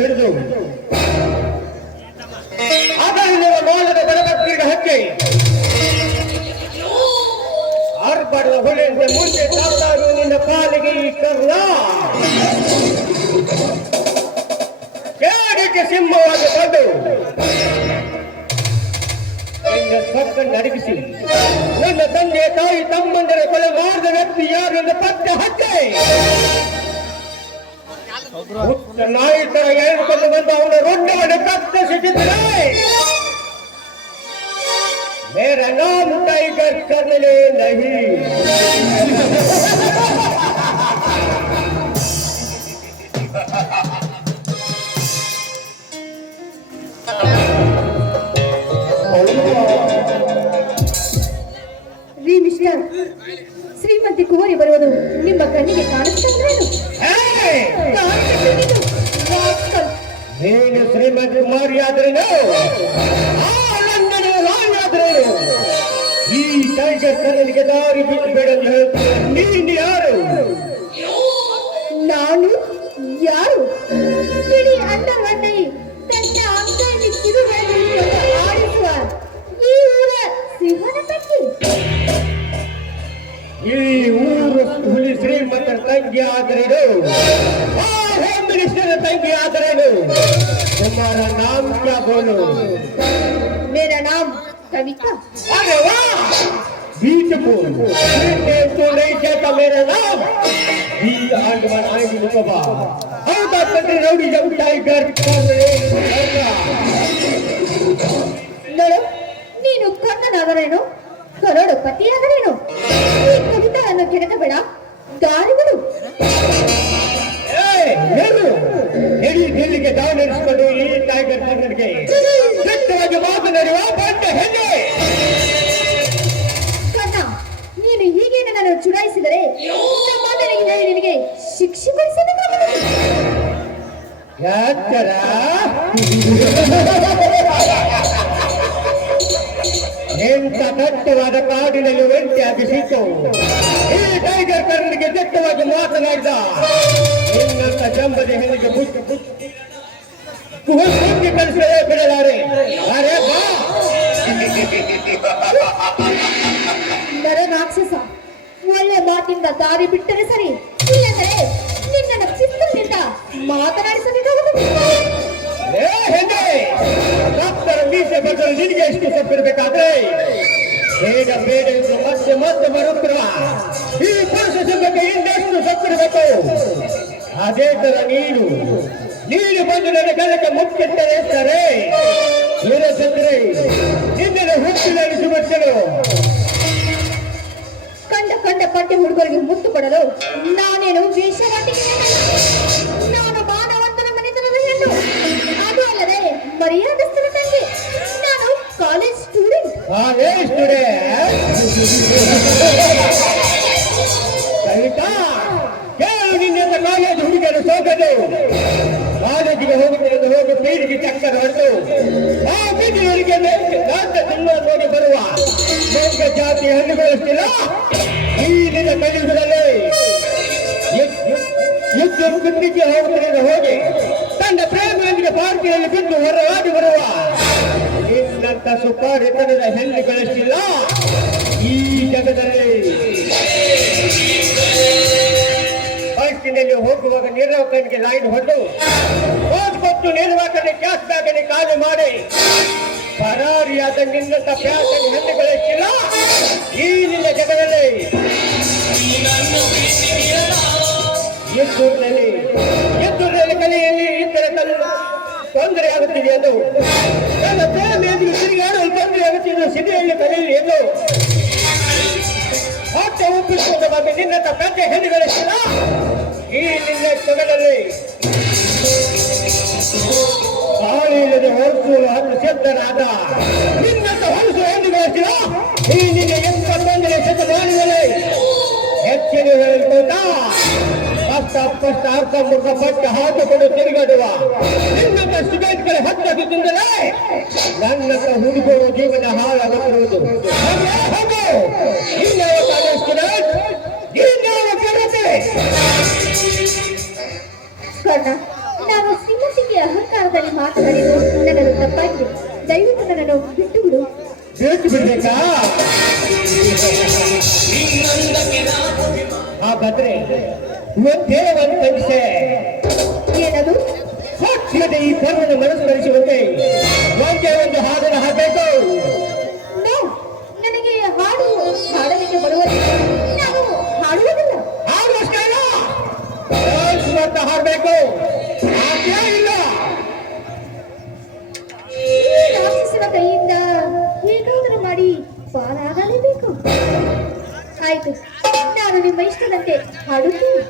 ಹಿಡಿದು ಅದರಿಂದ ಮಾಲದ ಬರಬಕ್ಕಿಗೆ ಹಕ್ಕಿ ಆರ್ಭಟದ ಹೊಳೆಯಂತೆ ಮುಂದೆ ಸಾಕಾಗುವ ನಿನ್ನ ಪಾಲಿಗೆ ಈ ಕರ್ಣ ಕೇಳಕ್ಕೆ ಸಿಂಹವಾಗಿ ಬಂದು ನಿನ್ನ ಸೊಕ್ಕನ್ನು ಅಡಗಿಸಿ ನನ್ನ ತಂದೆ ತಾಯಿ ತಮ್ಮಂದಿರ ಕೊಲೆ ಮಾಡಿದ ವ್ಯಕ್ತಿ ಯಾರು ಎಂದು ಪತ್ತೆ ಹಚ್ಚೆ ನಾಯಿ ತರ ಹೇಳಿಕೊಂಡು ಬಂದು ಅವನ ರೊಡ್ಡವನ್ನು ಕತ್ತರಿಸಿದ್ರೆ मेरा नाम टाइगर करने नहीं ರೀ ಮಿಸ್ಟರ್ ಶ್ರೀಮಂತಿ ಕುಮಾರಿ ಬರುವುದು ನಿಮ್ಮ ಕಣ್ಣಿಗೆ ಕಾಣಿಸ್ತಾನೇನು? ನೀನು ಶ್ರೀಮಂತಿ ಕುಮಾರಿ ಆದ್ರೇನು ಈ ಟೈಗರ್ ಕರನಿಗೆ ದಾರಿ ಬಿಟ್ಟು ಬೇಡ ಅಂತ ಹೇಳ್ತೀನಿ. ನೀನು ಯಾರು? ನಾನು ಯಾರು? ಇಡೀ ಅಂಡರ್ವನ್ನೇ ತನ್ನ ಅಂಗೈಯಲ್ಲಿ ಕಿರುಗಳನ್ನು ಆಡಿಸುವ ಈ ಊರ ಸಿಂಹನ ತಂಗಿ. ಈ ಊರು ಹುಲಿ ಶ್ರೀಮಂತರ ತಂಗಿ ಆದರೇನು, ಹೋಮ್ ಮಿನಿಸ್ಟರ್ ತಂಗಿ ಆದರೇನು? तुम्हारा नाम क्या बोलो? मेरा नाम कविता. अरे वाह, ब्यूटीफुल. तो नहीं कहता मेरा नाम भी आंडमान आएंगे मुकबा हम बात करते रौडी जब टाइगर ನೋಡು, ನೀನು ಕಣ್ಣನಾದರೇನು ಕರೋಡಪತಿಯಾದರೇನು? ಈ ಕವಿತೆಯನ್ನು ಕೆಣಕಬೇಡ, ದಾರಿಗಳು ಗೆ ದಾವ ನಡೆಸಿಕೊಂಡು ಈ ಟೈಗರ್ ಕನ್ನಡಿಗೆ ಸತ್ಯವಾಗಿ ಮಾತನಾಡುವ ಬಂದ ಹೆಣ್ಣೆ. ಕಣ್ಣ, ನೀನು ಹೀಗೆ ನನ್ನನ್ನು ಚುಡಾಯಿಸಿದರೆ ಮಾತನಾಡಿದ ನಿನಗೆ ಶಿಕ್ಷೆ ಕೊಡಿಸಬೇಕಾಗುತ್ತದೆ. ಯಾತರ ಎಂತ ದಟ್ಟವಾದ ಕಾಡಿನಲ್ಲಿ ವೆಂಟಿಯಾಗಿ ಸಿಕ್ಕು ಈ ಟೈಗರ್ ಕನ್ನಡಿಗೆ ದಟ್ಟವಾಗಿ ಮಾತನಾಡಿದ ನಿನ್ನಂತ ಜಂಬದ ಹೆಣ್ಣಿಗೆ ಬುದ್ಧಿ ಕಲಿಸಲೇ ಬಿಡಲಾರೆ. ಅರೆ ಬಾ ನರ ರಾಕ್ಷಸ, ಒಳ್ಳೆ ಮಾತಿಂದ ದಾರಿ ಬಿಟ್ಟರೆ ಸರಿ, ಇಲ್ಲಂದ್ರೆ ನಿನ್ನನ್ನು ಚಿತ್ರದಿಂದ ಮಾತನಾಡಿಸಬೇಕಾಗುತ್ತದೆ. ಹೆಣ್ಣೆ, ಡಾಕ್ಟರ್ ಮೀಸೆ ಬದಲು ನಿನಗೆ ಎಷ್ಟು ಸೊಪ್ಪಿರಬೇಕಾದ್ರೆ ಬೇಡ ಬೇಡ ಎಂದು ಮತ್ತೆ ಮತ್ತೆ ಬರುತ್ತಿರುವ ಈ ಪುರುಷ ಸಿಂಹಕ್ಕೆ ಇನ್ನೆಷ್ಟು ಸೊಪ್ಪಿರಬೇಕು. ಅದೇ ತರ ನೀನು ಬಂದು ನನ್ನ ಗಣಕ್ಕೆ ಮುಖ್ಯಸ್ಥರೇ ಇರಸಂದ್ರೆ ನಿನ್ನೆ ಹುಟ್ಟಿನಲ್ಲಿ ಬರ್ತೇನೆ. ಕಂಡ ಪಟ್ಟಿ ಹುಡುಗರಿಗೆ ಮುತ್ತು ಕೊಡಲು ನಾನೇನು ವೇಷವಾಟಿಕೆ? ನಾನು ಮಾನವಂತನ ಮನೆತನದ ಹೆಣ್ಣು, ಅದು ಅಲ್ಲದೆ ಮರ್ಯಾದಸ್ಥರ ತಂಗಿ. ನಾನು ಕಾಲೇಜ್ ಸ್ಟೂಡೆಂಟ್. ಕವಿತಾ, ಕೇಳು, ನಿನ್ನೆಂದ ಕಾಲೇಜ್ ಹುಡುಗರು ಸೋಗದು ಕಾಲೇಜಿಗೆ ಹೋಗುತ್ತದೆ ಹೋಗಿ ಬೀದಿಗೆ ಚಕ್ಕರ ಹೊಡೆದು ಆ ಬೀದಿಗಳಿಗೆ ನಾಲ್ಕು ತಿಂಗಳು ನೋಡಿ ಬರುವ ಯೋಗ ಜಾತಿ ಹಣ್ಣುಗಳಷ್ಟಿಲ್ಲ ಈ ನಿನ್ನ ಕಲಿಯುವುದರಲ್ಲಿ ಯುದ್ಧ ಕುಂದಿಗೆ ಹೋಗುತ್ತದೆ ಹೋಗಿ ತನ್ನ ಪ್ರೇಮಿಯೊಂದಿಗೆ ಪಾರ್ಟಿಯಲ್ಲಿ ಬಿದ್ದು ಹೊರವಾಗಿ ಬರುವ ನಿನ್ನಂತ ಸುಪಾರಿತನದ ಹೆಣ್ಣುಗಳಷ್ಟಿಲ್ಲ ಈ ಜಗದಲ್ಲಿ. ಬಸ್ಸಿನಲ್ಲಿ ಹೋಗುವಾಗ ನಿರ್ವಾಹಕನಿಗೆ ಲೈನ್ ಹೊಡೆದು ಕೊಟ್ಟು ನಿರ್ವಾಹಕನಿಗೆ ಕ್ಯಾಶ್ ಬ್ಯಾಗಲ್ಲಿ ಖಾಲಿ ಮಾಡಿ ಪರಾರಿಯಾದ ನಿನ್ನಂತ ಪ್ಯಾಸನ್ ಹೆಣ್ಣುಗಳಿಲ್ಲ ಈ ನಿನ್ನ ಜಗದಲ್ಲಿ. ಎತ್ತೂರಿನಲ್ಲಿ ಕಲೆಯಲ್ಲಿ ಇತರ ತೊಂದರೆ ಆಗುತ್ತಿದೆ ಎಂದು ನನ್ನ ಪ್ರೇಮಿಯಲ್ಲಿ ತಿರುಗಾಡಲು ತೊಂದರೆ ಆಗುತ್ತಿದೆ ಸಿರಿಯಲ್ಲಿ ಕಲೆಯಲ್ಲಿ ಎಂದು ಹೊಟ್ಟೆ ಒಪ್ಪಿಸಿಕೊಂಡ ಬಗ್ಗೆ ನಿನ್ನಂತ ಪ್ಯಾಸೆ ಹೆಣ್ಣುಗಳಿಲ್ಲ ಈ ನಿನ್ನ ಜಗದಲ್ಲಿ. ಗಾಳಿ ಇಲ್ಲದೆ ಹೊರಸು ಹತ್ತು ಸಿದ್ಧನಾದ ನಿನ್ನಂತ ಹೊರಸು ಹೆಣ್ಣುಗಳಿಲ್ಲ ಈ ನಿನ್ನ 81ನೇ ಶತಮಾನದಲ್ಲಿ ಹೆಚ್ಚಿನ ಹೇಳ್ತಾ ಅಷ್ಟ ಅರ್ಥ ಮುಖ ಪಟ್ಟ ಹಾಕಿಕೊಂಡು ತಿರುಗಾಡುವ ನಿನ್ನಂತ ಸಿಗರೇಟ್ಗಳ ಹತ್ತದಿಂದಲೇ ನನ್ನಂತ ಹುಡುಗರು ಜೀವನ ಹಾಳಾಗುತ್ತಿರುವುದು. ಕರ್ಣ, ನಾನು ಶ್ರೀಮತಿಗೆ ಅಹಂಕಾರದಲ್ಲಿ ಮಾತನಾಡಿದ್ದು ನನ್ನನ್ನು ತಪ್ಪಾಗಿದೆ. ದಯವಿಟ್ಟು ನನ್ನನ್ನು ಬಿಟ್ಟು ಬಿಡು. ಬಿಟ್ಟು ಬಿಡ್ಬೇಕಾ? ಹಾಗಾದ್ರೆ ಇವತ್ತೇ ಒಂದು ಪರೀಕ್ಷೆ. ಏನದು? ಸಾಕ್ಷಿಯತೆ ಈ ಪರ್ವದ ಮನಸ್ಸರಿಸುವಂತೆ ಒಂದೇ ಒಂದು ಹಾಡನ್ನು ಹಾಕಬೇಕು. ನನಗೆ ಹಾಡಲಿಕ್ಕೆ ಬರುವುದಿಲ್ಲ. ನಾನು ಹಾಡುವುದಿಲ್ಲ. ಹಾಡುವಷ್ಟೇ ಹಾಡಬೇಕು. ಇಲ್ಲ ರಾಕ್ಷಸನ ಕೈಯಿಂದ ಹೇಗಾದರೂ ಮಾಡಿ ಪಾರಾಗಲೇಬೇಕು. ಆಯ್ತು, ನಾನು ನಿಮ್ಮ ಇಷ್ಟದಂತೆ ಹಾಡುತ್ತೇನೆ.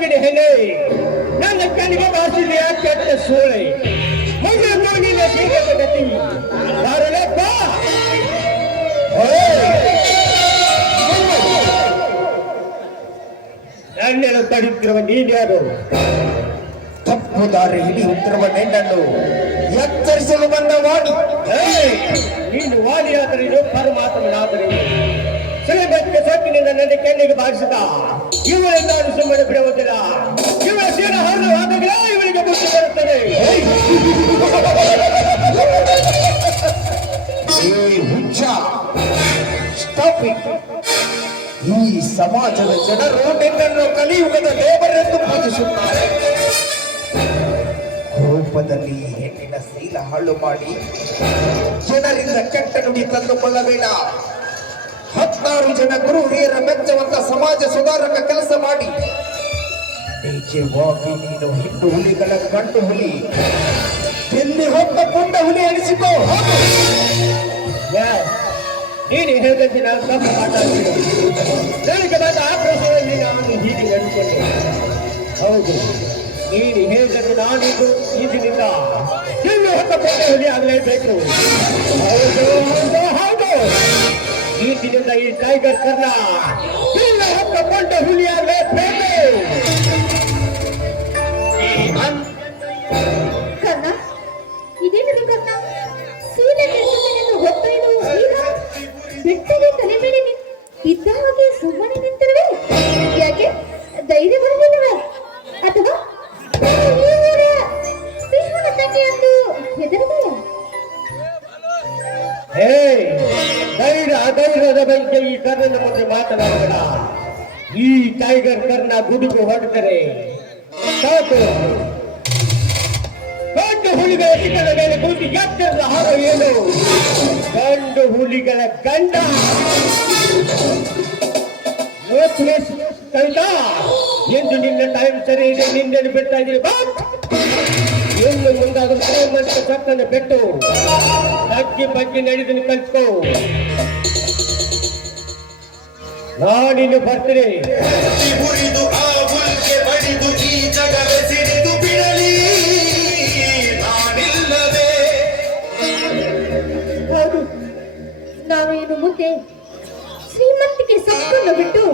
ಬೆಳಕಿನ ಹೆಣ್ಣೆ ನನ್ನ ಕಣ್ಣಿಗೆ ಬಾಸಿದೆಯ ಕೆಟ್ಟ ಸೋಳೆ ಮಣ್ಣು ನೋಡಿನ ಸೀಗದ ಗತಿ ಬಾರಲಪ್ಪ ನನ್ನೆಲ್ಲ ತಡೆಯುತ್ತಿರುವ ನೀನ್ಯಾರು ತಪ್ಪು ದಾರಿ ಹಿಡಿಯುತ್ತಿರುವ ನೆಣ್ಣನ್ನು ಎಚ್ಚರಿಸಲು ಬಂದ ವಾಣಿ. ನೀನು ವಾಣಿಯಾದರೇನು ಪರಮಾತ್ಮನಾದರೇನು ಸುಲಭಕ್ಕೆ ಸೊಕ್ಕಿನಿಂದ ನನ್ನ ಕೆನ್ನೆಗೆ ಬಾರಿಸಿದ ಇವಳೆಲ್ಲ ಸುಮ್ಮನೆ ಬಿಡುವುದಿಲ್ಲ. ಇವಳ ಸೀನ ಹರಿದವಾಗಲೇ ಇವಳಿಗೆ ಬುದ್ಧಿ ಬರುತ್ತದೆ. ಹುಚ್ಚ, ಸ್ಟಾಪ್ ಇಟ್. ಈ ಸಮಾಜದ ಜನರು ನಿನ್ನನ್ನು ಕಲಿಯುಗದ ದೇವರೆಂದು ಪೂಜಿಸುತ್ತಾರೆ. ಕೋಪದಲ್ಲಿ ಹೆಣ್ಣಿನ ಶೀಲ ಹಾಳು ಮಾಡಿ ಜನರಿಂದ ಕೆಟ್ಟ ನುಡಿ ತಂದುಕೊಳ್ಳಬೇಡ. 16 ಜನ ಗುರು ಹಿರಿಯರ ಮೆಚ್ಚುವಂತ ಸಮಾಜ ಸುಧಾರಕ ಕೆಲಸ ಮಾಡಿ ನಿಜವಾಗಿ ನೀನು ಹಿಂಡು ಹುಲಿಗಳ ಗಂಡು ಹುಲಿ, ಎಲ್ಲಿ ಹೊತ್ತ ಪುಂಡ ಹುಲಿ ಎನಿಸಿಕೋ. ನೀನು ಹೇಳಿದಂತೆ ನಾನು ತಪ್ಪು ಮಾತಾಡ್ತೀನಿ. ನನಗೆ ಬಂದ ಆಕ್ರೋಶದಲ್ಲಿ ನಾನು ಹೀಗೆ ನಡೆದುಕೊಂಡೆ. ಹೌದು, ನೀನು ಹೇಳಿದಂತೆ ನಾನಿದ್ದು ಈಗಿನಿಂದ ಎಲ್ಲಿ ಹೊತ್ತ ಪುಂಡ ಹುಲಿ ಆಗಲೇಬೇಕು. ಹೌದು ಹೌದು ಹೌದು, ಈಗಿನಿಂದ ಈ ಟೈಗರ್ ಕರ್ಣ ಎಲ್ಲಿ ಹೊತ್ತ ಪುಂಡ ಹುಲಿ ಆಗಲೇಬೇಕು. ಕರ್ಣ, ಇದೇನಿದು ಕರ್ಣ? ಸೀಲೆ ಕೆಸರನ್ನು ಹೊತ್ತೊಯ್ದು ಈಗ ಬೆಟ್ಟಗೆ ತಲೆ ಮೇಲೆ ಇದ್ದ ಹಾಗೆ ಸುಮ್ಮನೆ ನಿಂತಿರುವೆ. ಯಾಕೆ ಧೈರ್ಯ ಬರಲಿಲ್ಲವೇ? ಅಥವಾ ಈ ಊರ ಸಿಂಹದ ತಂದೆ ಎಂದು ಹೆದರಿದೆಯಾ? ಹೇ, ಧೈರ್ಯದ ಬಗ್ಗೆ ಈ ಕರ್ಣನ ಮುಂದೆ ಮಾತನಾಡಬೇಡ. ಈ ಟೈಗರ್ ಕರ್ಣ ಗುಡುಗು ಹೊಡೆದರೆ ಸಾಕು. ಗಂಡು ಹುಲಿಗಳ ಚಿಕ್ಕದ ಮೇಲೆ ಕೂತಿ ಎತ್ತರದ ಹಾಗೆ ಏನು ಗಂಡು ಹುಲಿಗಳ ಗಂಡ ಕವಿತಾ ಎಂದು ನಿನ್ನ ಟೈಮ್ ಸರಿ ಇದೆ. ನಿನ್ನೇನು ಬಿಡ್ತಾ ಇದ್ದೀನಿ. ಇನ್ನು ಮುಂದಾದ್ರೂ ಶ್ರೀಮಂತ ಸತ್ತನ್ನು ಬಿಟ್ಟು ಅಕ್ಕಿ ಬಗ್ಗೆ ನಡೆದನ್ನು ಕಲ್ತ್ಕೋ. ನಾನಿನ್ನು ಬರ್ತೀನಿ. ಹುರಿದು ಆ ಹುಲ್ಗೆ ಬಡಿದು ಈ ಜಗವೇ ಸಿಡಿದು ಬಿಡಲಿ ನಾನಿಲ್ಲದೆ. ಹೌದು, ನಾನು ಇನ್ನು ಮುಂದೆ ಶ್ರೀಮಂತಿಕೆ ಸೊಕ್ಕನ್ನು ಬಿಟ್ಟು